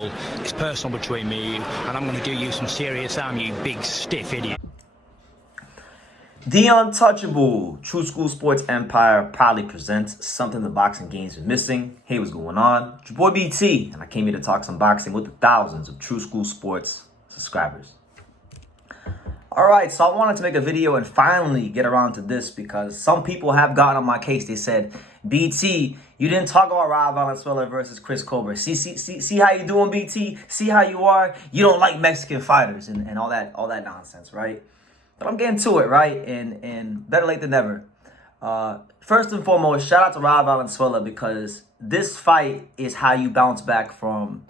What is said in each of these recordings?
It's personal between me and you, and I'm going to do you some serious harm, you big stiff idiot. The Untouchable True School Sports Empire proudly presents something the boxing game's been missing. Hey, what's going on? It's your boy BT, and I came here to talk some boxing with the thousands of True School Sports subscribers. Alright, so I wanted to make a video and finally get around to this because some people have gotten on my case. They said, BT, you didn't talk about Rayo Valenzuela versus Chris Colbert. See how you doing, BT? See how you are? You don't like Mexican fighters and all that nonsense, right? But I'm getting to it, right? And better late than never. First and foremost, shout out to Rayo Valenzuela because this fight is how you bounce back from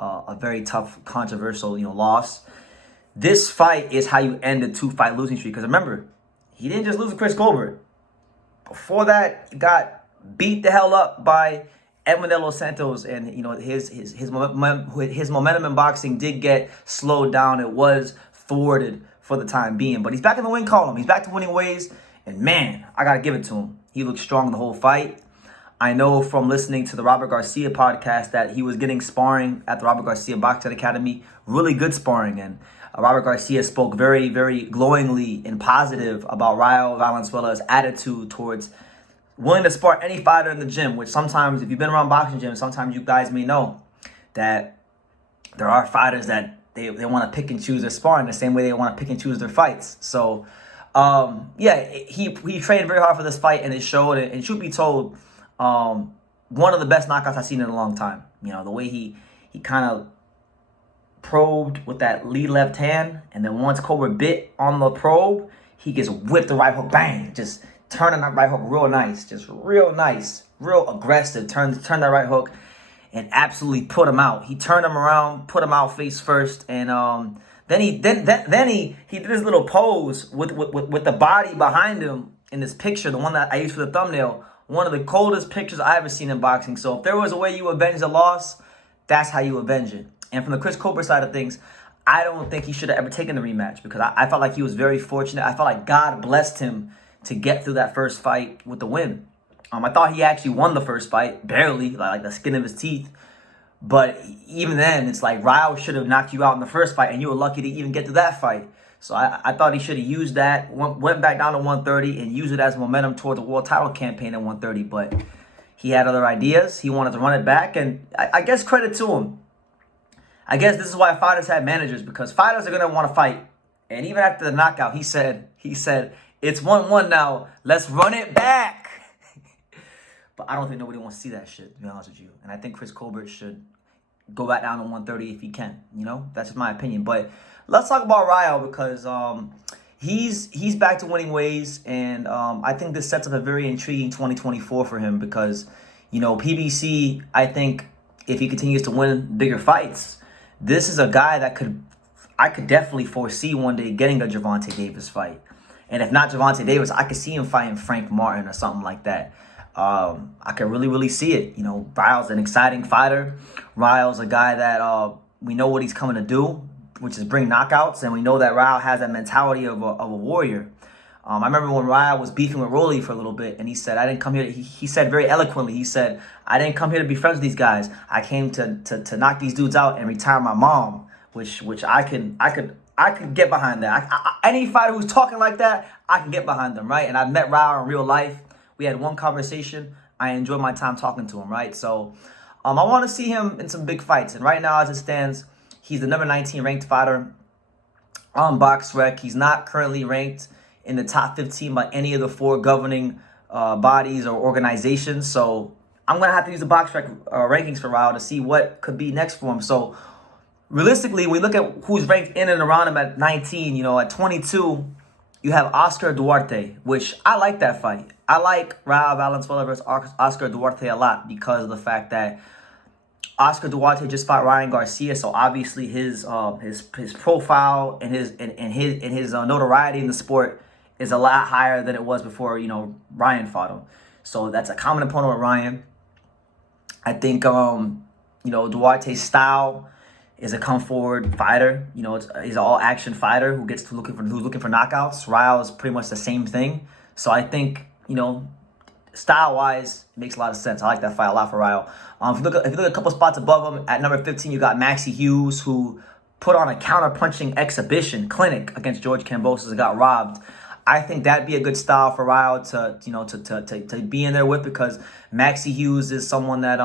a very tough, controversial, loss. This fight is how you end a 2-fight losing streak. Because remember, he didn't just lose to Chris Colbert. Before that, he got beat the hell up by Edwin De Los Santos, and his momentum in boxing did get slowed down. It was thwarted for the time being, but he's back in the win column. He's back to winning ways, and man, I gotta give it to him. He looked strong the whole fight. I know from listening to the Robert Garcia podcast that he was getting sparring at the Robert Garcia Boxing Academy, really good sparring, and Robert Garcia spoke very, very glowingly and positive about Rayo Valenzuela's attitude towards willing to spar any fighter in the gym, which sometimes, if you've been around boxing gyms, sometimes you guys may know that there are fighters that they want to pick and choose their sparring the same way they want to pick and choose their fights. So, yeah, he trained very hard for this fight, and it showed. And truth be told, one of the best knockouts I've seen in a long time. The way he kind of probed with that lead left hand, and then once Colbert bit on the probe, he gets whipped the right hook, bang, just turning that right hook real nice, just real nice, real aggressive, turn that right hook, and absolutely put him out. He turned him around, put him out face first, and then he did his little pose with the body behind him in this picture, the one that I used for the thumbnail, one of the coldest pictures I ever seen in boxing. So if there was a way you avenge a loss, that's how you avenge it. And from the Chris Colbert side of things, I don't think he should have ever taken the rematch because I felt like he was very fortunate. I felt like God blessed him to get through that first fight with the win. I thought he actually won the first fight, barely, like the skin of his teeth. But even then, it's like Rayo should have knocked you out in the first fight, and you were lucky to even get to that fight. So I thought he should have used that, went back down to 130, and used it as momentum toward the world title campaign at 130. But he had other ideas. He wanted to run it back, and I guess credit to him. I guess this is why fighters have managers, because fighters are going to want to fight. And even after the knockout, he said, it's 1-1 now. Let's run it back. But I don't think nobody wants to see that shit, to be honest with you. And I think Chris Colbert should go back down to 130 if he can. That's just my opinion. But let's talk about Rayo because he's back to winning ways. And I think this sets up a very intriguing 2024 for him because, PBC, I think if he continues to win bigger fights, this is a guy that I could definitely foresee one day getting a Gervonta Davis fight. And if not Gervonta Davis, I could see him fighting Frank Martin or something like that. I could really, really see it. Rayo's an exciting fighter. Rayo's a guy that we know what he's coming to do, which is bring knockouts. And we know that Rayo has that mentality of a warrior. I remember when Rayo was beefing with Rolly for a little bit, and he said, I didn't come here. He said very eloquently, he said, I didn't come here to be friends with these guys. I came to knock these dudes out and retire my mom, which I could get behind that. Any fighter who's talking like that, I can get behind them, right? And I've met Rayo in real life. We had one conversation. I enjoyed my time talking to him, right? So I want to see him in some big fights. And right now, as it stands, he's the number 19 ranked fighter on BoxRec. He's not currently ranked in the top 15 by any of the 4 governing bodies or organizations. So I'm going to have to use the BoxRec rankings for Rayo to see what could be next for him. So realistically, we look at who's ranked in and around him at 19. At 22, you have Oscar Duarte, which I like that fight. I like Rayo Valenzuela versus Oscar Duarte a lot because of the fact that Oscar Duarte just fought Ryan Garcia, so obviously his profile and his notoriety in the sport is a lot higher than it was before Ryan fought him. So that's a common opponent with Ryan. I think Duarte's style is a come forward fighter. He's an all action fighter who's looking for knockouts. Rayo is pretty much the same thing. So I think style-wise, it makes a lot of sense. I like that fight a lot for Rayo. If you look at a couple spots above him, at number 15, you got Maxie Hughes, who put on a counter-punching exhibition clinic against George Kambosos and got robbed. I think that'd be a good style for Rayo to be in there with, because Maxie Hughes is someone that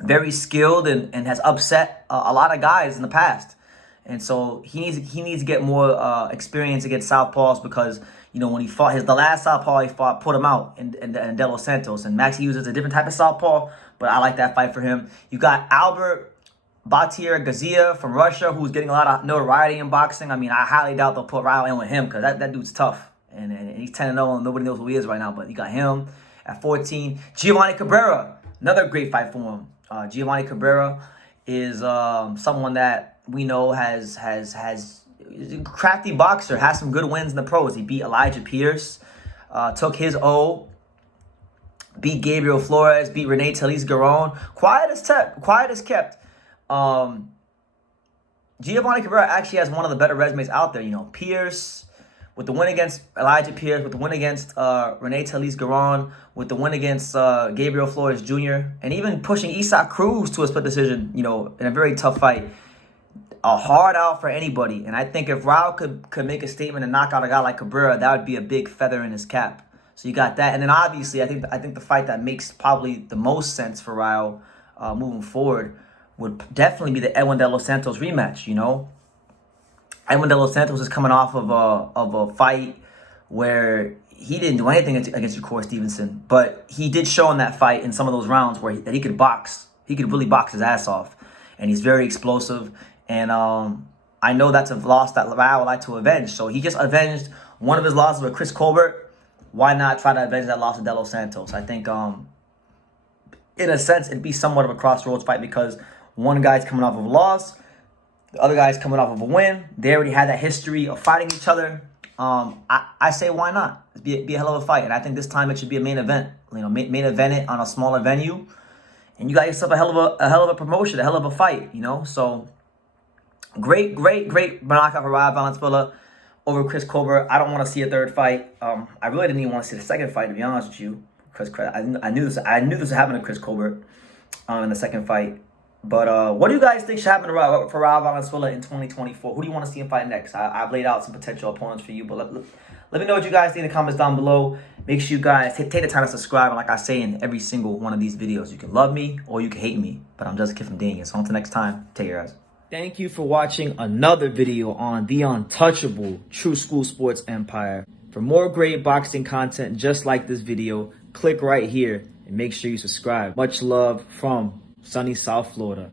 very skilled and has upset a lot of guys in the past. And so he needs to get more experience against southpaws, because when he fought the last southpaw he fought, put him out in De Los Santos. And Maxie Hughes is a different type of southpaw, but I like that fight for him. You got Albert Batir Gazia from Russia, who's getting a lot of notoriety in boxing. I mean, I highly doubt they'll put Rayo in with him, because that dude's tough. And he's 10-0, and nobody knows who he is right now. But you got him at 14. Giovanni Cabrera, another great fight for him. Giovanni Cabrera is someone that we know is a crafty boxer, has some good wins in the pros. He beat Elijah Pierce, took his O, beat Gabriel Flores, beat Rene Talise Garon. Quiet as kept. Giovanni Cabrera actually has one of the better resumes out there. Pierce, with the win against Elijah Pierce, with the win against Rene Talise Garon, with the win against Gabriel Flores Jr., and even pushing Isaac Cruz to a split decision, in a very tough fight. A hard out for anybody. And I think if Rayo could make a statement and knock out a guy like Cabrera, that would be a big feather in his cap. So you got that. And then obviously, I think the fight that makes probably the most sense for Rayo moving forward would definitely be the Edwin De Los Santos rematch. Edwin De Los Santos is coming off of a fight where he didn't do anything against Shakur Stevenson, but he did show in that fight, in some of those rounds, that he could box. He could really box his ass off, and he's very explosive. And I know that's a loss that Rayo would like to avenge. So he just avenged one of his losses with Chris Colbert. Why not try to avenge that loss of De Los Santos? I think, in a sense, it'd be somewhat of a crossroads fight, because one guy's coming off of a loss, the other guy's coming off of a win. They already had that history of fighting each other. I say, why not? It'd be a hell of a fight. And I think this time it should be a main event. Main event it on a smaller venue. And you got yourself a hell of a promotion, a hell of a fight, So great knockout for Rayo Valenzuela over Chris Colbert. I don't want to see a third fight. I really didn't even want to see the second fight, to be honest with you, because I knew this would happen to Chris Colbert in the second fight. But what do you guys think should happen for Rayo Valenzuela in 2024? Who do you want to see him fight next? I've laid out some potential opponents for you, but let me know what you guys think in the comments down below. Make sure you guys take the time to subscribe. And like I say in every single one of these videos, you can love me or you can hate me, but I'm just a kid from Daniel. So until next time, take care, guys. Thank you for watching another video on the untouchable True School Sports Empire. For more great boxing content just like this video, click right here and make sure you subscribe. Much love from sunny South Florida.